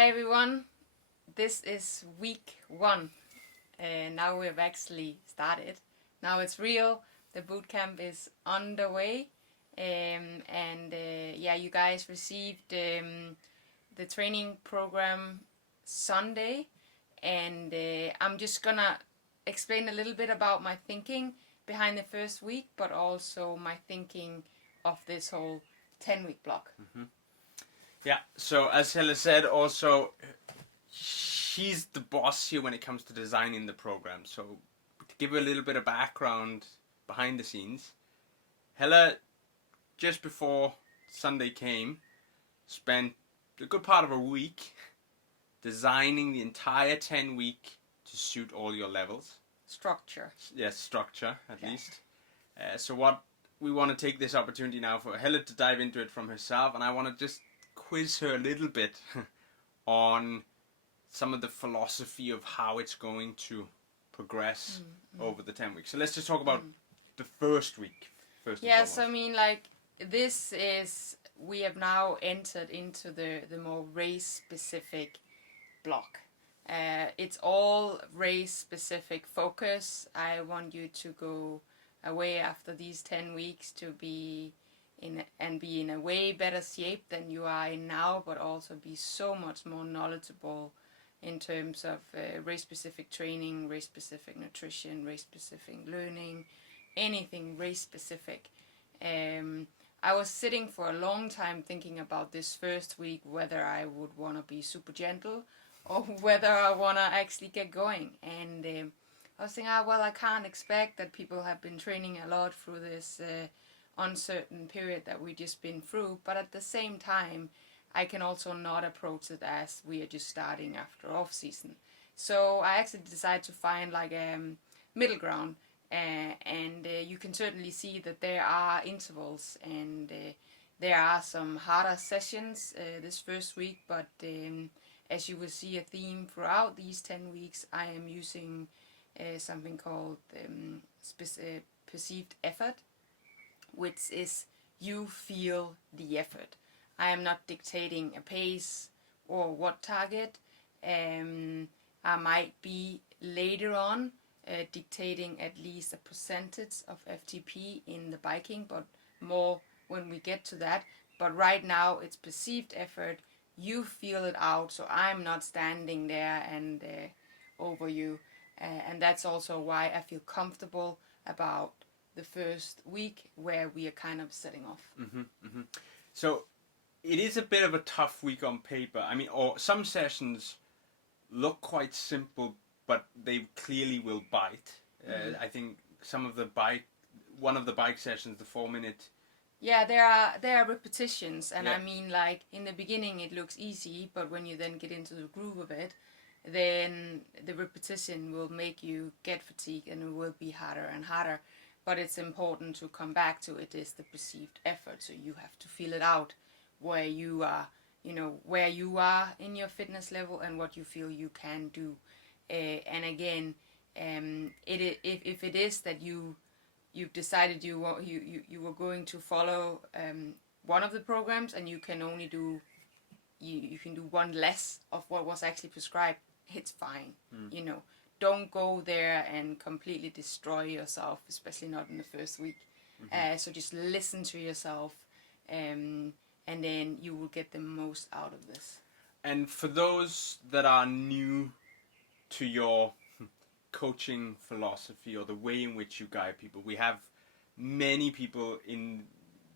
Hi everyone, this is week 1. Now we have actually started. Now it's real, the boot camp is underway. You guys received the training program Sunday, and I'm just gonna explain a little bit about my thinking behind the first week, but also my thinking of this whole 10-week block. Yeah, so as Helle said, also, she's the boss here when it comes to designing the program. So to give you a little bit of background behind the scenes, Helle, just before Sunday came, spent a good part of a week designing the entire 10-week to suit all your levels. Structure. Yes, structure, at least. So what we want to take this opportunity now for Helle to dive into it from herself, and I want to just quiz her a little bit on some of the philosophy of how it's going to progress over the 10 weeks. So let's just talk about the first week. Yes, I mean, we have now entered into the more race-specific block. It's all race-specific focus. I want you to go away after these 10 weeks to be in a way better shape than you are in now, but also be so much more knowledgeable in terms of race-specific training, race-specific nutrition, race-specific learning, anything race-specific. I was sitting for a long time thinking about this first week, whether I would want to be super gentle or whether I want to actually get going. And I was thinking, I can't expect that people have been training a lot through this uncertain period that we've just been through. But at the same time, I can also not approach it as we are just starting after off season. So I actually decided to find a middle ground. And you can certainly see that there are intervals and there are some harder sessions this first week, but as you will see a theme throughout these 10 weeks, I am using something called perceived effort, which is you feel the effort. I am not dictating a pace or what target. I might be later on dictating at least a percentage of FTP in the biking, but more when we get to that. But right now it's perceived effort. You feel it out, so I'm not standing there and over you. And that's also why I feel comfortable about the first week where we are kind of setting off. So it is a bit of a tough week on paper. I mean, or some sessions look quite simple, but they clearly will bite. I think one of the bike sessions, the 4-minute. Yeah, there are repetitions, and I mean, in the beginning it looks easy, but when you then get into the groove of it, then the repetition will make you get fatigued, and it will be harder and harder. But it's important to come back to it is the perceived effort, so you have to feel it out where you are, where you are in your fitness level and what you feel you can do. And again, if it is that you've decided you were going to follow one of the programs and you can only do you can do one less of what was actually prescribed, it's fine. Don't go there and completely destroy yourself, especially not in the first week. So just listen to yourself, and then you will get the most out of this. And for those that are new to your coaching philosophy or the way in which you guide people, we have many people in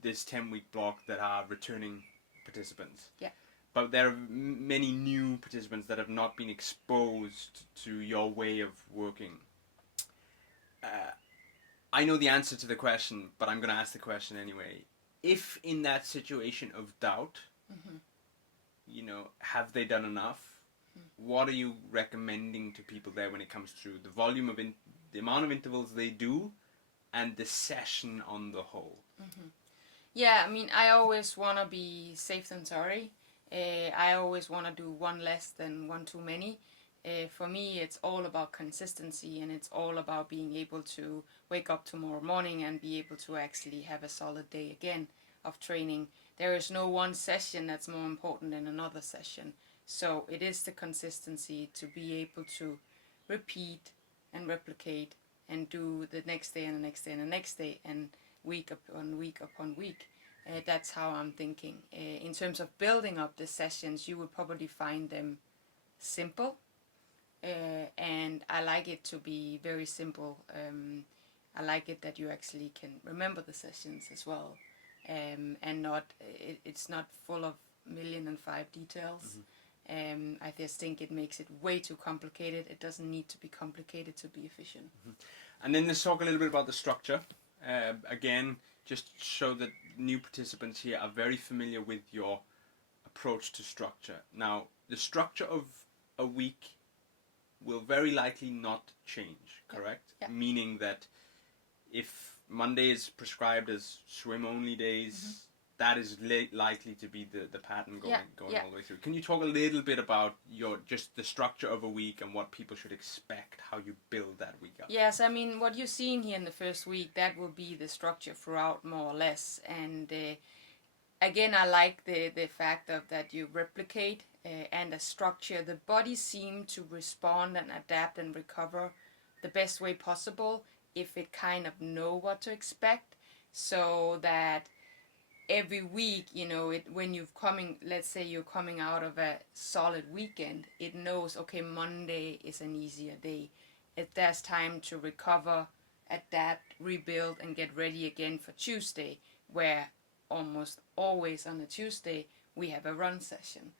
this 10-week block that are returning participants. Yeah. But there are many new participants that have not been exposed to your way of working. I know the answer to the question, but I'm going to ask the question anyway. If in that situation of doubt, have they done enough? What are you recommending to people there when it comes to the volume of the amount of intervals they do and the session on the whole? Yeah, I mean, I always want to be safe than sorry. I always want to do one less than one too many. For me, it's all about consistency, and it's all about being able to wake up tomorrow morning and be able to actually have a solid day again of training. There is no one session that's more important than another session. So it is the consistency to be able to repeat and replicate and do the next day and the next day and the next day and week upon week upon week. That's how I'm thinking. In terms of building up the sessions, you would probably find them simple, and I like it to be very simple. I like it that you actually can remember the sessions as well, and it's not full of 1,000,005 details. I just think it makes it way too complicated. It doesn't need to be complicated to be efficient. And then let's talk a little bit about the structure. Again, just show that new participants here are very familiar with your approach to structure. Now, the structure of a week will very likely not change, correct? Yeah. Meaning that if Monday is prescribed as swim-only days, that is likely to be the pattern going all the way through. Can you talk a little bit about just the structure of a week and what people should expect, how you build that week up? Yes, I mean, what you're seeing here in the first week, that will be the structure throughout, more or less. And again, I like the fact of that you replicate and a structure. The body seems to respond and adapt and recover the best way possible if it kind of know what to expect, so that every week, when let's say you're coming out of a solid weekend, it knows, okay, Monday is an easier day. If there's time to recover, adapt, rebuild, and get ready again for Tuesday, where almost always on a Tuesday we have a run session.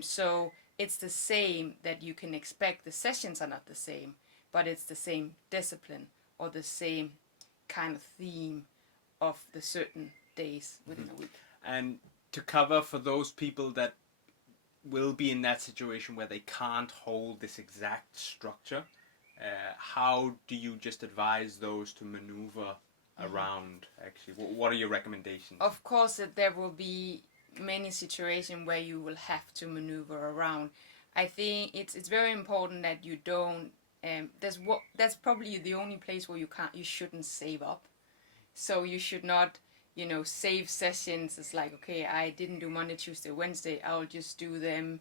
So it's the same that you can expect. The sessions are not the same, but it's the same discipline or the same kind of theme of the certain days within a week. And to cover for those people that will be in that situation where they can't hold this exact structure, how do you just advise those to maneuver around, actually? What are your recommendations? Of course, there will be many situations where you will have to maneuver around. I think it's very important that you don't. That's probably the only place where you shouldn't save up. So you should not, save sessions. It's like, okay, I didn't do Monday, Tuesday, Wednesday. I'll just do them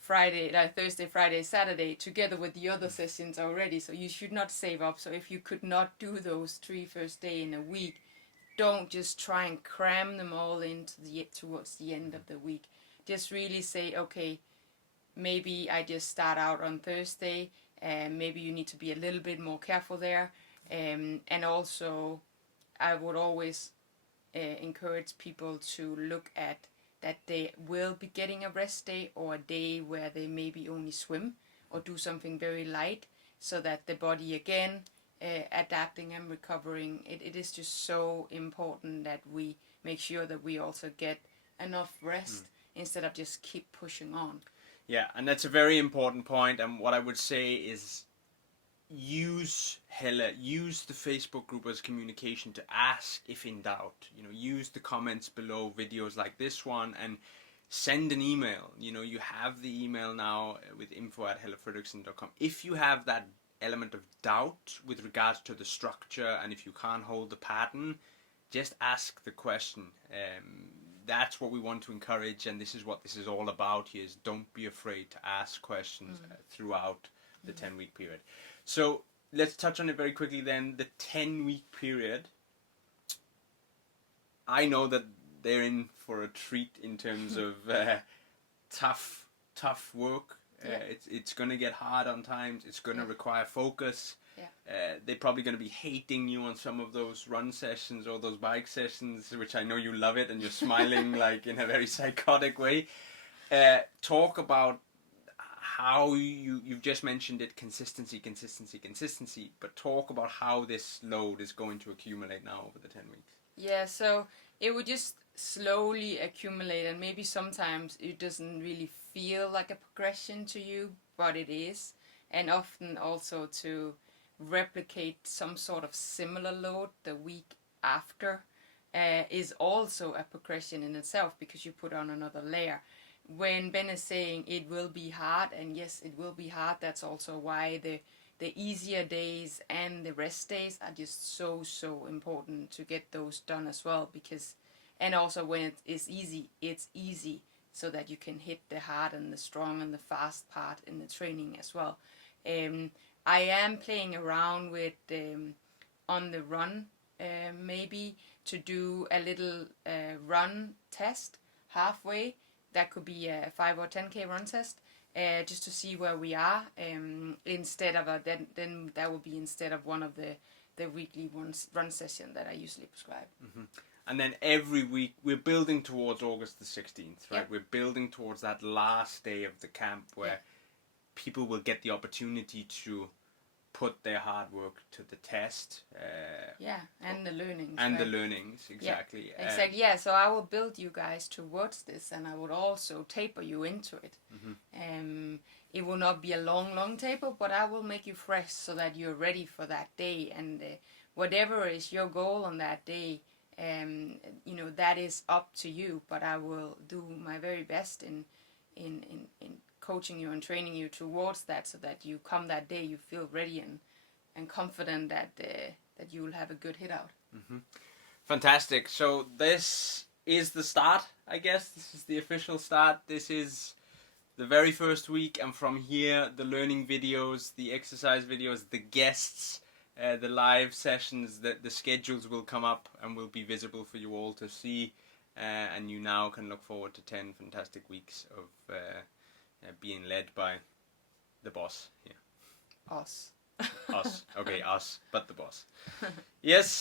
Thursday, Friday, Saturday together with the other sessions already. So you should not save up. So if you could not do those 3 first days in a week, don't just try and cram them all towards the end of the week. Just really say, okay, maybe I just start out on Thursday, and maybe you need to be a little bit more careful there. And also, I would always encourage people to look at that they will be getting a rest day or a day where they maybe only swim or do something very light, so that the body again adapting and recovering. It is just so important that we make sure that we also get enough rest instead of just keep pushing on. Yeah, and that's a very important point. And what I would say is use the Facebook group as communication to ask if in doubt. Use the comments below videos like this one and send an email. You have the email now with info@hellefredriksson.com. If you have that element of doubt with regards to the structure and if you can't hold the pattern, just ask the question. That's what we want to encourage, and this is what this is all about here, is don't be afraid to ask questions throughout the 10-week period. So let's touch on it very quickly then. The 10-week period, I know that they're in for a treat in terms of tough work. It's going to get hard on times. It's going to require focus. They're probably going to be hating you on some of those run sessions or those bike sessions, which I know you love it and you're smiling like in a very psychotic way. Talk about how you've just mentioned it, consistency, but talk about how this load is going to accumulate now over the 10 weeks. Yeah, so it would just slowly accumulate, and maybe sometimes it doesn't really feel like a progression to you, but it is. And often also to replicate some sort of similar load the week after is also a progression in itself, because you put on another layer. When Ben is saying it will be hard, and yes, it will be hard, that's also why the easier days and the rest days are just so important to get those done as well. Because, and also when it is easy, it's easy so that you can hit the hard and the strong and the fast part in the training as well. I am playing around with on the run, maybe to do a little run test halfway. That could be a 5 or 10k run test, just to see where we are. Instead of then that will be instead of one of the weekly run session that I usually prescribe. Mm-hmm. And then every week we're building towards August the 16th, right? Yep. We're building towards that last day of the camp where people will get the opportunity to put their hard work to the test. And the learnings. And right? the learnings, exactly. Yeah, exactly. Yeah, so I will build you guys towards this, and I would also taper you into it. Mm-hmm. It will not be a long taper, but I will make you fresh so that you're ready for that day. And whatever is your goal on that day, that is up to you. But I will do my very best in coaching you and training you towards that, so that you come that day, you feel ready and confident that you will have a good hit out. Mm-hmm. Fantastic. So this is the start, I guess. This is the official start. This is the very first week, and from here the learning videos, the exercise videos, the guests, the live sessions, the schedules will come up and will be visible for you all to see, and you now can look forward to 10 fantastic weeks of being led by the boss here. Us. Us. Okay, us, but the boss. Yes.